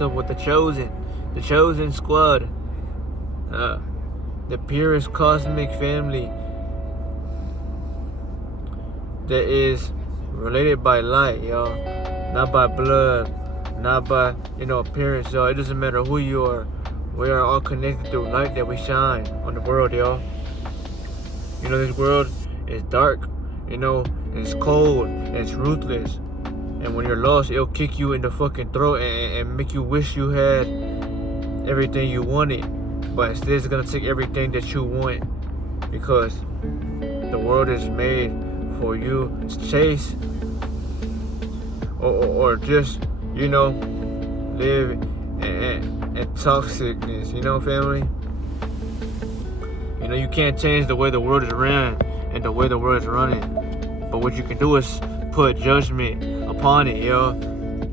myself with the chosen squad, the purest cosmic family that is related by light, y'all, not by blood, not by appearance, y'all. It doesn't matter who you are. We are all connected through light that we shine on the world, y'all. This world is dark, and it's cold, and it's ruthless. And when you're lost, it'll kick you in the fucking throat and make you wish you had everything you wanted. But instead, it's gonna take everything that you want, because the world is made for you to chase or just, live in toxicness, family. You can't change the way the world is ran and the way the world is running. But what you can do is put judgment upon it, yo,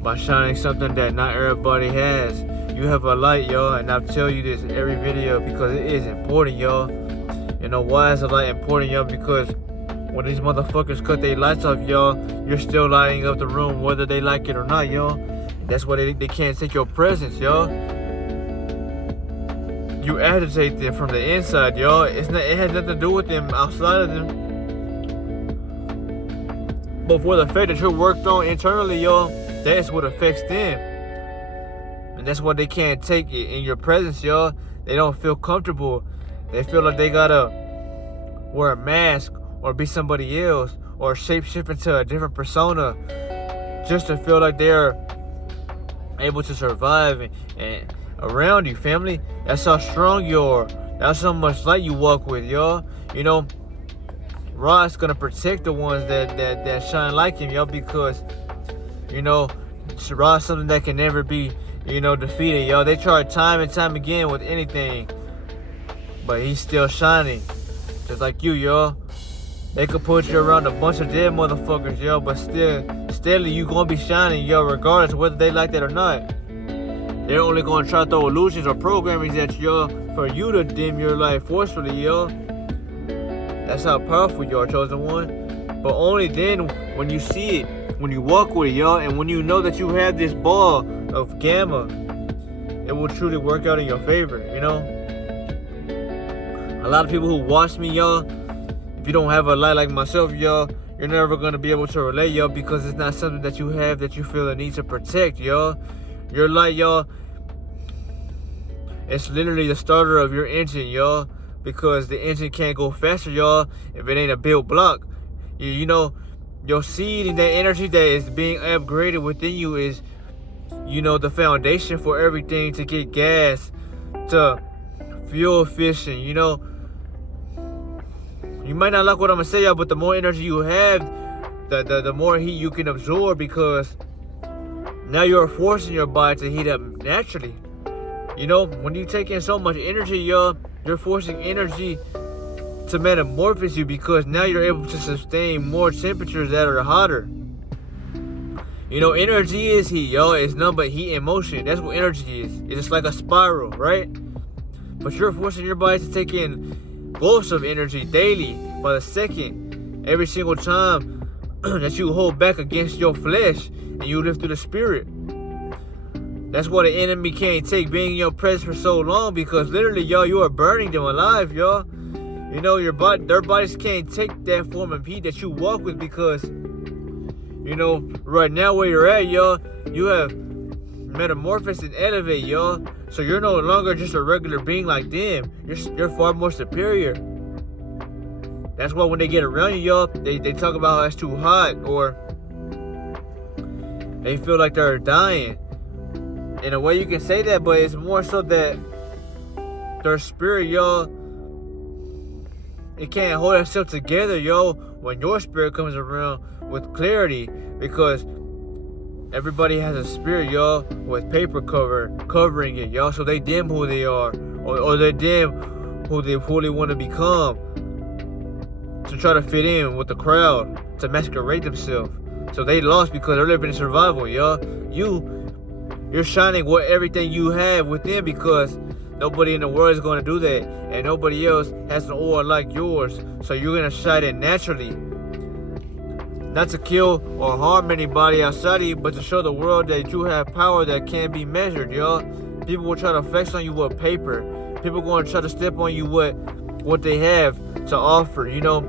by shining something that not everybody has. You have a light, yo, and I'll tell you this in every video because it is important, yo. Why is a light important, yo? Because when these motherfuckers cut their lights off, y'all, you're still lighting up the room whether they like it or not, yo. That's why they can't take your presence, yo. You agitate them from the inside, y'all. It has nothing to do with them outside of them. But for the fact that you're worked on internally, y'all, that's what affects them. And that's why they can't take it in your presence, y'all. They don't feel comfortable. They feel like they gotta wear a mask or be somebody else or shapeshift into a different persona just to feel like they're able to survive and around you, family. That's how strong you are. That's how much light you walk with, y'all. Ra's gonna protect the ones that shine like him, y'all, because Ra's something that can never be defeated, y'all. They tried time and time again with anything, but he's still shining, just like you, y'all. They could put you around a bunch of dead motherfuckers, y'all, but steadily you gonna be shining, y'all, regardless of whether they like that or not. They're only gonna try to throw illusions or programming at you, y'all, for you to dim your light forcefully, y'all. That's how powerful you are, chosen one. But only then, when you see it, when you walk with it, y'all, and when you know that you have this ball of gamma, it will truly work out in your favor, A lot of people who watch me, y'all, if you don't have a light like myself, y'all, you're never gonna be able to relate, y'all, because it's not something that you have that you feel the need to protect, y'all. Your light, y'all, it's literally the starter of your engine, y'all, because the engine can't go faster, y'all, if it ain't a built block. Your seed and that energy that is being upgraded within you is, the foundation for everything to get gas, to fuel efficient, You might not like what I'm gonna say, y'all, but the more energy you have, the more heat you can absorb, because now you're forcing your body to heat up naturally. When you take in so much energy, y'all, you're forcing energy to metamorphose you, because now you're able to sustain more temperatures that are hotter. Energy is heat, y'all. It's nothing but heat and motion. That's what energy is. It's just like a spiral, right? But you're forcing your body to take in gulps of energy daily, by the second, every single time that you hold back against your flesh and you live through the spirit. That's why the enemy can't take being in your presence for so long, because literally, y'all, you are burning them alive, y'all. Their bodies can't take that form of heat that you walk with, because, right now where you're at, y'all, you have metamorphosed and elevate, y'all. So you're no longer just a regular being like them. You're far more superior. That's why when they get around you, y'all, they talk about how it's too hot, or they feel like they're dying. In a way you can say that, but it's more so that their spirit, y'all, it can't hold itself together, yo, when your spirit comes around with clarity, because everybody has a spirit, y'all, with paper covering it, y'all, so they dim who they are, or they dim who they want to become, to try to fit in with the crowd, to masquerade themselves. So they lost because they're living in survival, y'all. You're shining what everything you have within, because nobody in the world is going to do that, and nobody else has an aura like yours. So you're going to shine it naturally. not to kill or harm anybody outside of you, but to show the world that you have power that can be measured, yo. People will try to flex on you with paper. People going to try to step on you with what they have to offer, you know.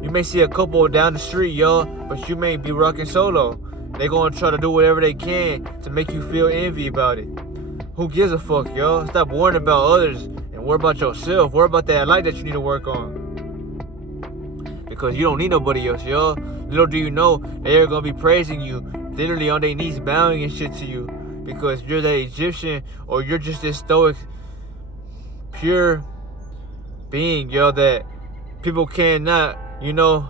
You may see a couple down the street, yo, but you may be rocking solo. They're going to try to do whatever they can to make you feel envy about it. Who gives a fuck, yo? Stop worrying about others and worry about yourself. Worry about that light that you need to work on. Because you don't need nobody else, yo. Little do you know, they're going to be praising you, literally on their knees, bowing and shit to you. Because you're that Egyptian, or you're just this stoic, pure being, yo, that people cannot, you know,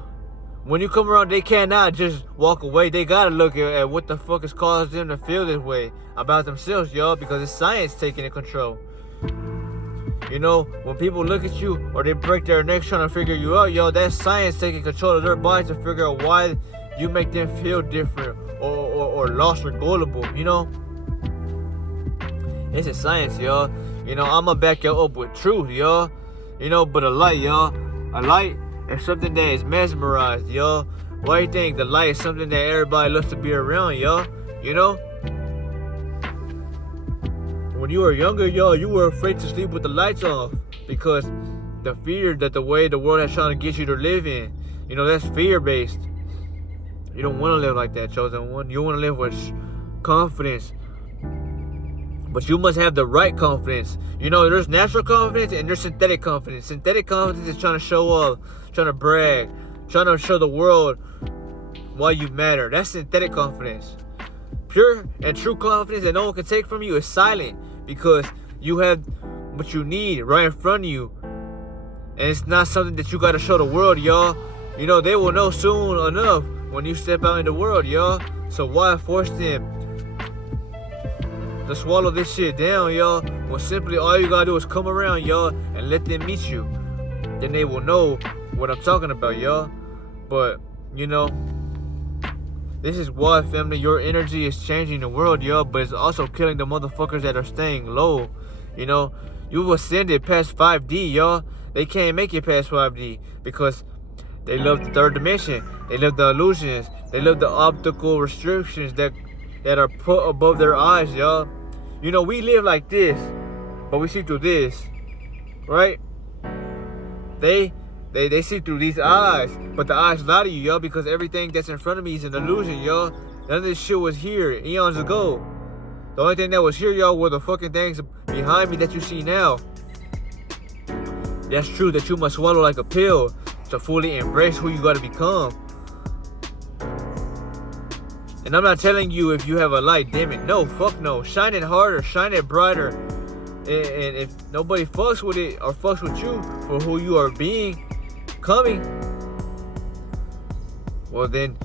when you come around, they cannot just walk away. They gotta look at what the fuck has caused them to feel this way about themselves, yo, because it's science taking in control. You know, when people look at you or they break their necks trying to figure you out, yo, that's science taking control of their bodies to figure out why you make them feel different or lost or gullible, you know? This is science, yo. You know, I'ma back you up with truth, yo. You know, but a light, yo. A light is something that is mesmerized, yo. Why do you think the light is something that everybody loves to be around, yo? You know? When you were younger, yo, you were afraid to sleep with the lights off because the fear that the way the world is trying to get you to live in, you know, that's fear-based. You don't want to live like that, chosen one. You want to live with confidence. But you must have the right confidence. You know, there's natural confidence and there's synthetic confidence. Synthetic confidence is trying to show off, trying to brag, trying to show the world why you matter. That's synthetic confidence. Pure and true confidence that no one can take from you is silent because you have what you need right in front of you. And it's not something that you got to show the world, y'all. You know, they will know soon enough when you step out in the world, y'all. So why force them to swallow this shit down, y'all? Well, simply all you gotta do is come around, y'all, and let them meet you. Then they will know what I'm talking about, y'all. But, you know, this is why, family, your energy is changing the world, y'all, but it's also killing the motherfuckers that are staying low. You know, you've ascended past 5D, y'all. They can't make it past 5D because they love the third dimension. They love the illusions. They love the optical restrictions that are put above their eyes, y'all. You know, we live like this, but we see through this, right? They see through these eyes, but the eyes lie to you, y'all, because everything that's in front of me is an illusion, y'all. None of this shit was here eons ago. The only thing that was here, y'all, were the fucking things behind me that you see now. That's true that you must swallow like a pill to fully embrace who you gotta become. And I'm not telling you if you have a light, dim it. No, fuck no. Shine it harder, shine it brighter. And if nobody fucks with it or fucks with you for who you are becoming, well then,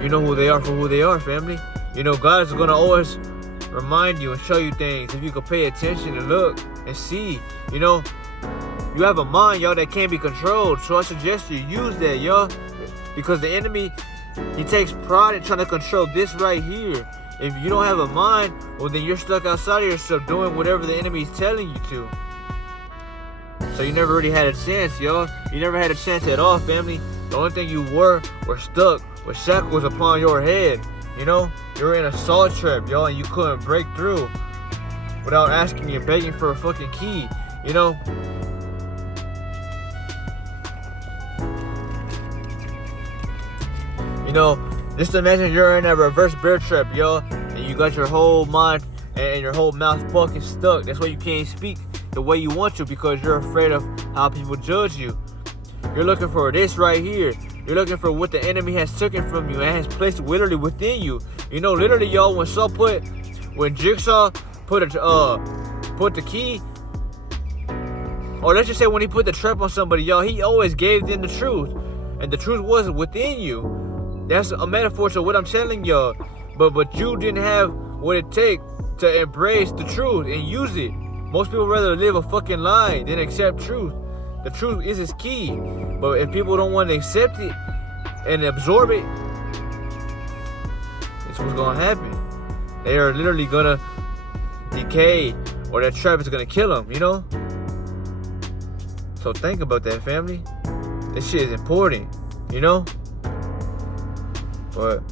you know who they are for who they are, family. You know, God is gonna always remind you and show you things if you can pay attention and look and see. You know, you have a mind, y'all, that can't be controlled. So I suggest you use that, y'all, because the enemy, he takes pride in trying to control this right here. If you don't have a mind, well then you're stuck outside of yourself doing whatever the enemy is telling you to. So you never really had a chance, y'all. You never had a chance at all, family. The only thing you were stuck with shackles upon your head. You know, you're in a salt trap, y'all, and you couldn't break through without asking and begging for a fucking key. You know, just imagine you're in a reverse bear trap, yo, and you got your whole mind and your whole mouth fucking stuck. That's why you can't speak the way you want to, because you're afraid of how people judge you. You're looking for this right here. You're looking for what the enemy has taken from you and has placed literally within you. You know, literally, y'all, when Jigsaw put the key, or let's just say when he put the trap on somebody, y'all, he always gave them the truth, and the truth was within you. That's a metaphor to what I'm telling y'all. But you didn't have what it takes to embrace the truth and use it. Most people rather live a fucking lie than accept truth. The truth is his key. But if people don't want to accept it and absorb it, it's what's gonna happen. They are literally gonna decay, or that trap is gonna kill them, you know? So think about that, family. This shit is important, you know? But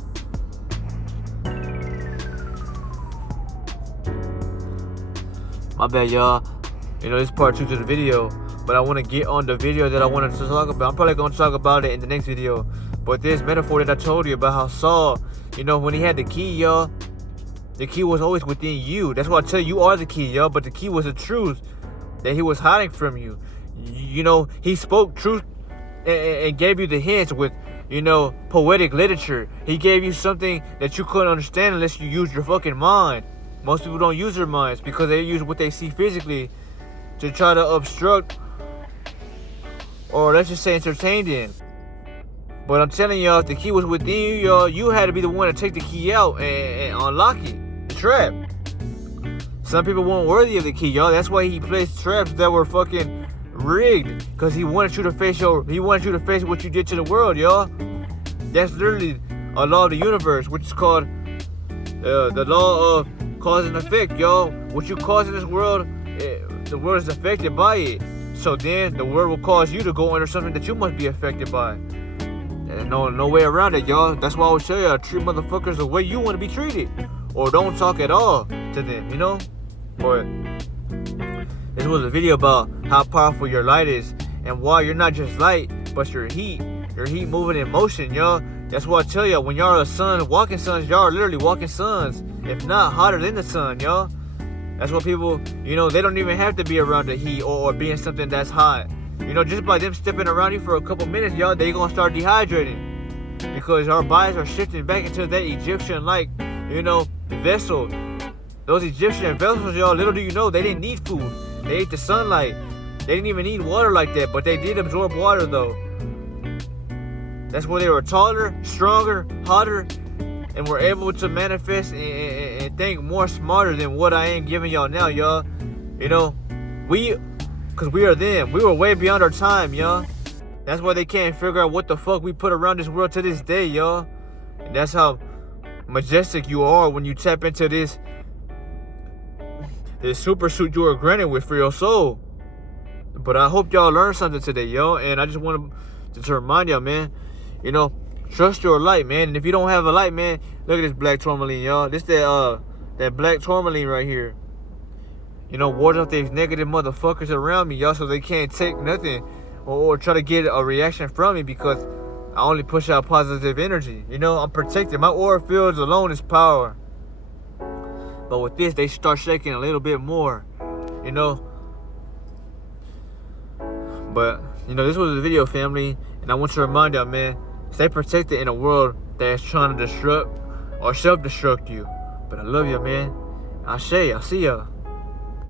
my bad, y'all. You know, this is part 2 to the video, but I want to get on the video that I wanted to talk about. I'm probably going to talk about it in the next video. But this metaphor that I told you about how Saul, you know, when he had the key, y'all, the key was always within you. That's why I tell you, you are the key, y'all. But the key was the truth that he was hiding from you. You know, he spoke truth and gave you the hints with, you know, poetic literature. He gave you something that you couldn't understand unless you used your fucking mind. Most people don't use their minds because they use what they see physically to try to obstruct, or let's just say entertain them. But I'm telling y'all, if the key was within you, y'all, you had to be the one to take the key out and unlock it, the trap. Some people weren't worthy of the key, y'all. That's why he placed traps that were fucking rigged, because he wanted you to face what you did to the world, y'all. That's literally a law of the universe, which is called the law of cause and effect, y'all. What you cause in this world, the world is affected by it. So then the world will cause you to go under something that you must be affected by. And no way around it, y'all. That's why I always tell y'all, treat motherfuckers the way you want to be treated, or don't talk at all to them, you know. But this was a video about how powerful your light is and why you're not just light, but your heat moving in motion, y'all. That's why I tell y'all, when y'all are sun, walking suns, y'all are literally walking suns, if not hotter than the sun, y'all. That's why people, you know, they don't even have to be around the heat or be in something that's hot. You know, just by them stepping around you for a couple minutes, y'all, they gonna start dehydrating, because our bodies are shifting back into that Egyptian-like, you know, vessel. Those Egyptian vessels, y'all, little do you know, they didn't need food. They ate the sunlight. They didn't even need water like that, but they did absorb water, though. That's why they were taller, stronger, hotter, and were able to manifest and think more smarter than what I am giving y'all now, y'all. You know, because we are them. We were way beyond our time, y'all. That's why they can't figure out what the fuck we put around this world to this day, y'all. And that's how majestic you are when you tap into this super suit you were granted with for your soul. But I hope y'all learned something today, y'all. And I just want to remind y'all, man, you know, trust your light, man. And if you don't have a light, man, look at this black tourmaline, y'all. This that black tourmaline right here. You know, ward off these negative motherfuckers around me, y'all, so they can't take nothing or try to get a reaction from me, because I only push out positive energy. You know, I'm protected. My aura fields alone is power. But with this, they start shaking a little bit more, you know. But, you know, this was a video, family. And I want to remind y'all, man, stay protected in a world that is trying to destruct or self-destruct you. But I love you, man. I'll see y'all.